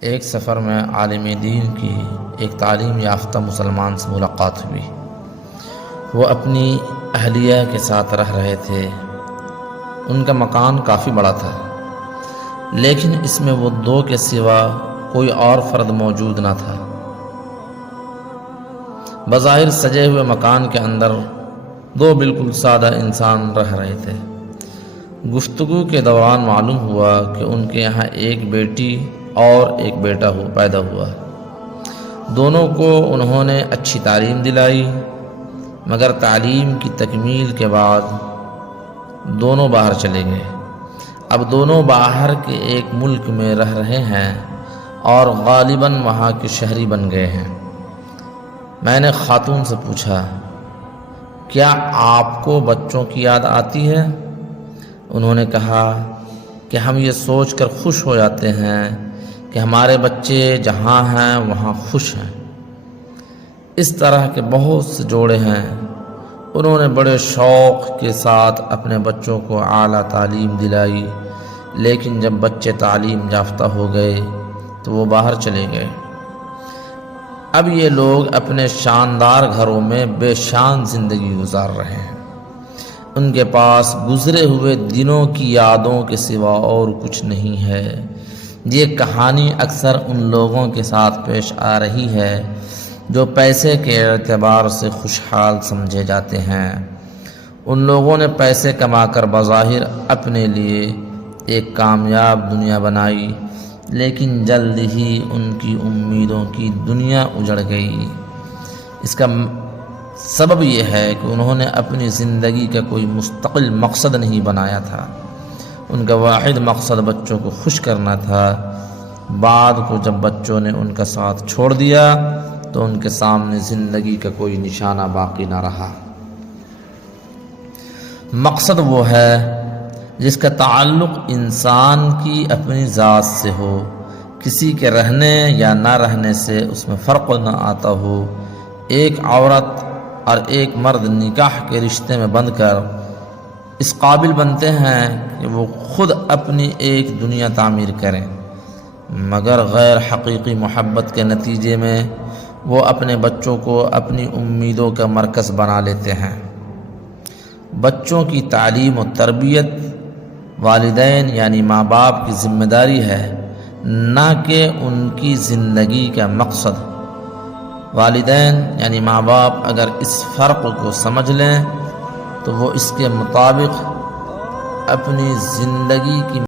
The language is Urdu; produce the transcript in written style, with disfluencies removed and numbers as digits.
ایک سفر میں عالم دین کی ایک تعلیم یافتہ مسلمان سے ملاقات ہوئی۔ وہ اپنی اہلیہ کے ساتھ رہ رہے تھے۔ ان کا مکان کافی بڑا تھا، لیکن اس میں وہ دو کے سوا کوئی اور فرد موجود نہ تھا۔ بظاہر سجے ہوئے مکان کے اندر دو بالکل سادہ انسان رہ رہے تھے۔ گفتگو کے دوران معلوم ہوا کہ ان کے یہاں ایک بیٹی اور ایک بیٹا پیدا ہوا۔ دونوں کو انہوں نے اچھی تعلیم دلائی، مگر تعلیم کی تکمیل کے بعد دونوں باہر چلے گئے۔ اب دونوں باہر کے ایک ملک میں رہ رہے ہیں اور غالباً وہاں کے شہری بن گئے ہیں۔ میں نے خاتون سے پوچھا، کیا آپ کو بچوں کی یاد آتی ہے؟ انہوں نے کہا کہ ہم یہ سوچ کر خوش ہو جاتے ہیں کہ ہمارے بچے جہاں ہیں وہاں خوش ہیں۔ اس طرح کے بہت سے جوڑے ہیں، انہوں نے بڑے شوق کے ساتھ اپنے بچوں کو اعلیٰ تعلیم دلائی، لیکن جب بچے تعلیم یافتہ ہو گئے تو وہ باہر چلے گئے۔ اب یہ لوگ اپنے شاندار گھروں میں بے شان زندگی گزار رہے ہیں۔ ان کے پاس گزرے ہوئے دنوں کی یادوں کے سوا اور کچھ نہیں ہے۔ یہ کہانی اکثر ان لوگوں کے ساتھ پیش آ رہی ہے جو پیسے کے اعتبار سے خوشحال سمجھے جاتے ہیں۔ ان لوگوں نے پیسے کما کر بظاہر اپنے لیے ایک کامیاب دنیا بنائی، لیکن جلد ہی ان کی امیدوں کی دنیا اجڑ گئی۔ اس کا سبب یہ ہے کہ انہوں نے اپنی زندگی کا کوئی مستقل مقصد نہیں بنایا تھا۔ ان کا واحد مقصد بچوں کو خوش کرنا تھا۔ بعد کو جب بچوں نے ان کا ساتھ چھوڑ دیا تو ان کے سامنے زندگی کا کوئی نشانہ باقی نہ رہا۔ مقصد وہ ہے جس کا تعلق انسان کی اپنی ذات سے ہو، کسی کے رہنے یا نہ رہنے سے اس میں فرق نہ آتا ہو۔ ایک عورت اور ایک مرد نکاح کے رشتے میں بندھ کر اس قابل بنتے ہیں کہ وہ خود اپنی ایک دنیا تعمیر کریں، مگر غیر حقیقی محبت کے نتیجے میں وہ اپنے بچوں کو اپنی امیدوں کا مرکز بنا لیتے ہیں۔ بچوں کی تعلیم و تربیت والدین یعنی ماں باپ کی ذمہ داری ہے، نہ کہ ان کی زندگی کا مقصد۔ والدین یعنی ماں باپ اگر اس فرق کو سمجھ لیں تو وہ اس کے مطابق اپنی زندگی کی